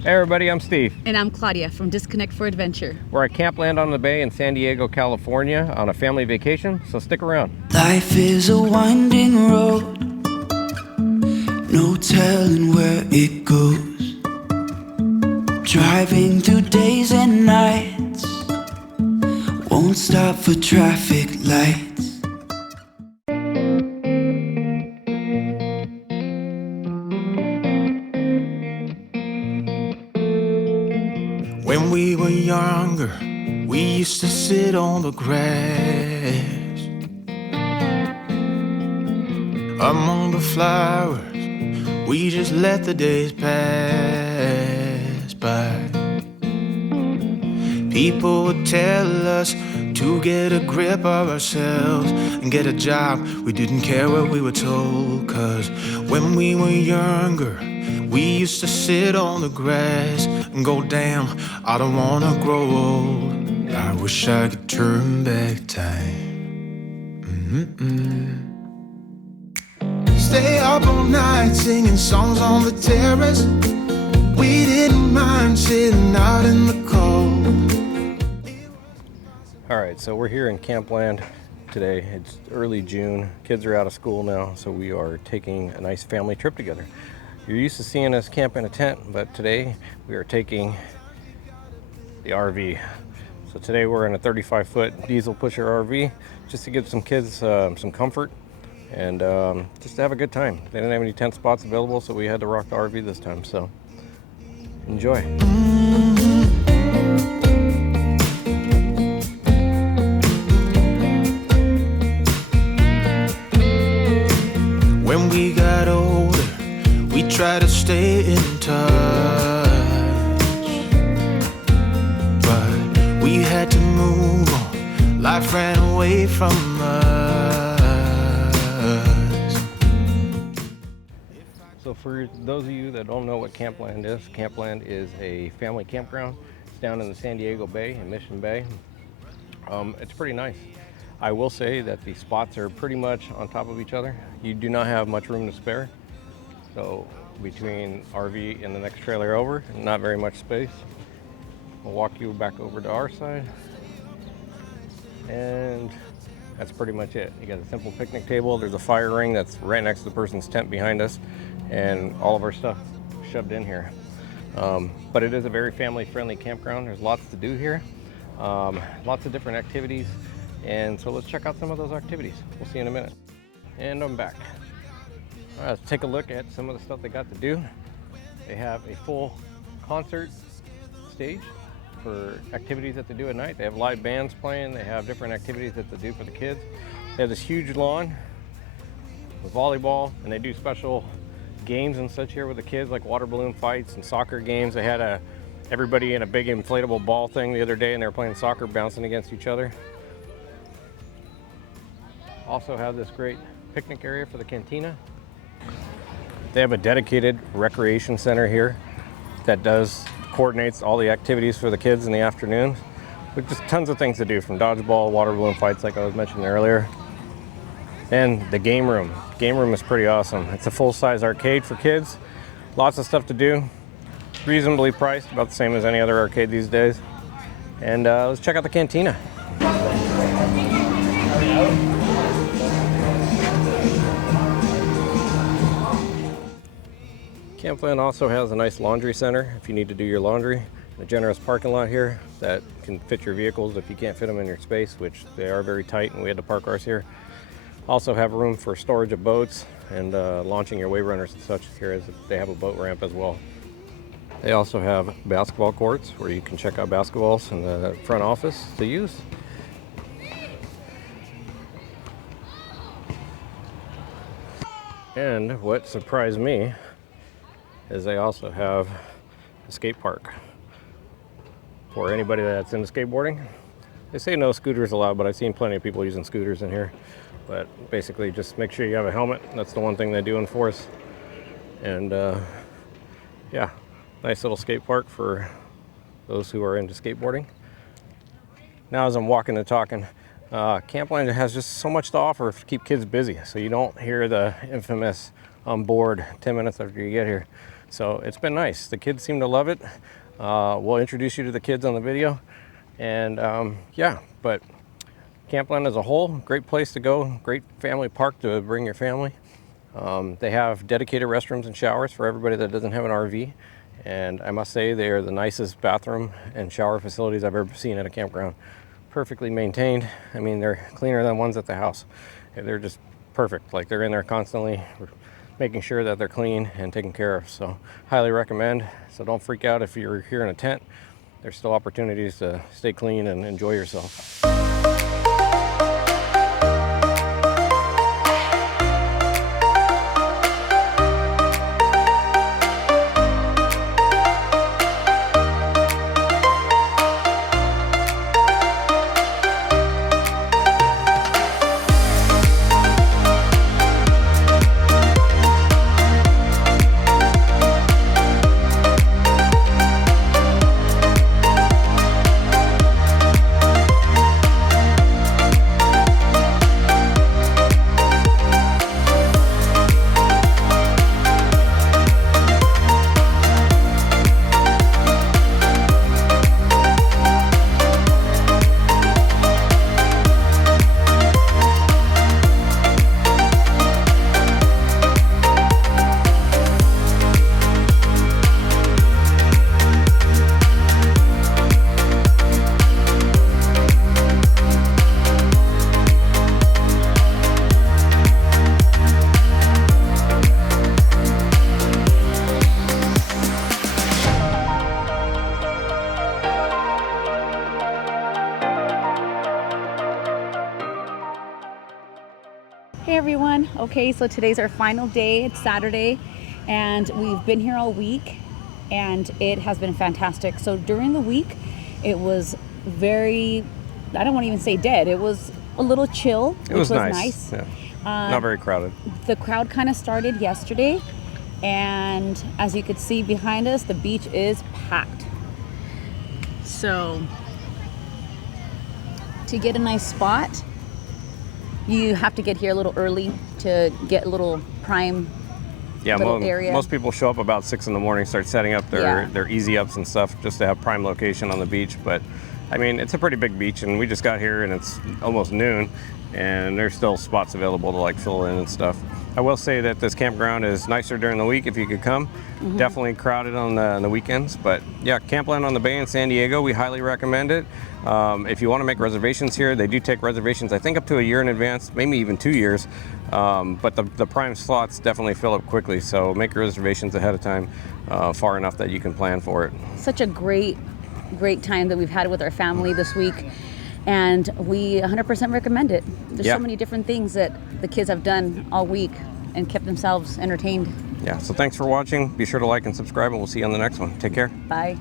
Hey everybody, I'm Steve. And I'm Claudia from Disconnect for Adventure. We're at Campland on the Bay in San Diego, California on a family vacation, so stick around. Life is a winding road, no telling where it goes. Driving through days and nights, won't stop for traffic lights. When we were younger, we used to sit on the grass among the flowers. We just let the days pass by. People would tell us to get a grip of ourselves and get a job. We didn't care what we were told, 'cause when we were younger, we used to sit on the grass and go, damn, I don't wanna grow old. I wish I could turn back time. Stay up all night singing songs on the terrace. We didn't mind sitting out in the cold. All right, so we're here in Campland today. It's early June. Kids are out of school now, so we are taking a nice family trip together. You're used to seeing us camp in a tent, but today we are taking the RV. So today we're in a 35-foot diesel pusher RV just to give some kids some comfort and just to have a good time. They didn't have any tent spots available, so we had to rock the RV this time. So enjoy. When we got older, we tried to stay in touch, but we had to move on. Life ran away from us. So for those of you that don't know what Campland is a family campground. It's down in the San Diego Bay, in Mission Bay. It's pretty nice. I will say that the spots are pretty much on top of each other. You do not have much room to spare. So between RV and the next trailer over, not very much space. We'll walk you back over to our side. And that's pretty much it. You got a simple picnic table. There's a fire ring that's right next to the person's tent behind us, and all of our stuff shoved in here. But it is a very family-friendly campground. There's lots to do here, lots of different activities. And so let's check out some of those activities. We'll see you in a minute. And I'm back. All right, let's take a look at some of the stuff they got to do. They have a full concert stage for activities that they do at night. They have live bands playing. They have different activities that they do for the kids. They have this huge lawn with volleyball, and they do special games and such here with the kids, like water balloon fights and soccer games. They had everybody in a big inflatable ball thing the other day, and they were playing soccer, bouncing against each other. Also have this great picnic area for the cantina. They have a dedicated recreation center here that coordinates all the activities for the kids in the afternoon, with just tons of things to do, from dodgeball, water balloon fights like I was mentioning earlier. And the game room. Game room is pretty awesome. It's a full-size arcade for kids. Lots of stuff to do. Reasonably priced, about the same as any other arcade these days. And let's check out the cantina. Campland also has a nice laundry center if you need to do your laundry. A generous parking lot here that can fit your vehicles if you can't fit them in your space, which they are very tight, and we had to park ours here. Also have room for storage of boats and launching your wave runners and such here, as they have a boat ramp as well. They also have basketball courts where you can check out basketballs in the front office to use. And what surprised me is they also have a skate park for anybody that's into skateboarding. They say no scooters allowed, but I've seen plenty of people using scooters in here. But basically, just make sure you have a helmet. That's the one thing they do enforce. And yeah, nice little skate park for those who are into skateboarding. Now, as I'm walking and talking, Campland has just so much to offer to keep kids busy, so you don't hear the infamous "on board" 10 minutes after you get here. So it's been nice. The kids seem to love it. We'll introduce you to the kids on the video. And yeah, but Campland as a whole, great place to go, great family park to bring your family. They have dedicated restrooms and showers for everybody that doesn't have an RV. And I must say they are the nicest bathroom and shower facilities I've ever seen at a campground. Perfectly maintained. I mean, they're cleaner than ones at the house. They're just perfect. Like, they're in there constantly making sure that they're clean and taken care of. So highly recommend. So don't freak out if you're here in a tent. There's still opportunities to stay clean and enjoy yourself. Hey everyone. Okay, so today's our final day. It's Saturday and we've been here all week and it has been fantastic. So during the week it was very, I don't want to even say dead. It was a little chill. It was nice. Yeah. Not very crowded. The crowd kind of started yesterday and as you could see behind us, the beach is packed. So to get a nice spot, you have to get here a little early to get a little prime area. Most people show up about 6 in the morning, start setting up their easy ups and stuff just to have prime location on the beach. But I mean, it's a pretty big beach and we just got here and it's almost noon and there's still spots available to like fill in and stuff. I will say that this campground is nicer during the week if you could come. Mm-hmm. Definitely crowded on the weekends, but yeah, Campland on the Bay in San Diego, we highly recommend it. If you want to make reservations here, they do take reservations, I think up to a year in advance, maybe even 2 years. But the prime slots definitely fill up quickly, so make your reservations ahead of time, far enough that you can plan for it. Such a great time that we've had with our family this week. And we 100% recommend it. There's so many different things that the kids have done all week and kept themselves entertained. Yeah, so thanks for watching. Be sure to like and subscribe and we'll see you on the next one. Take care. Bye.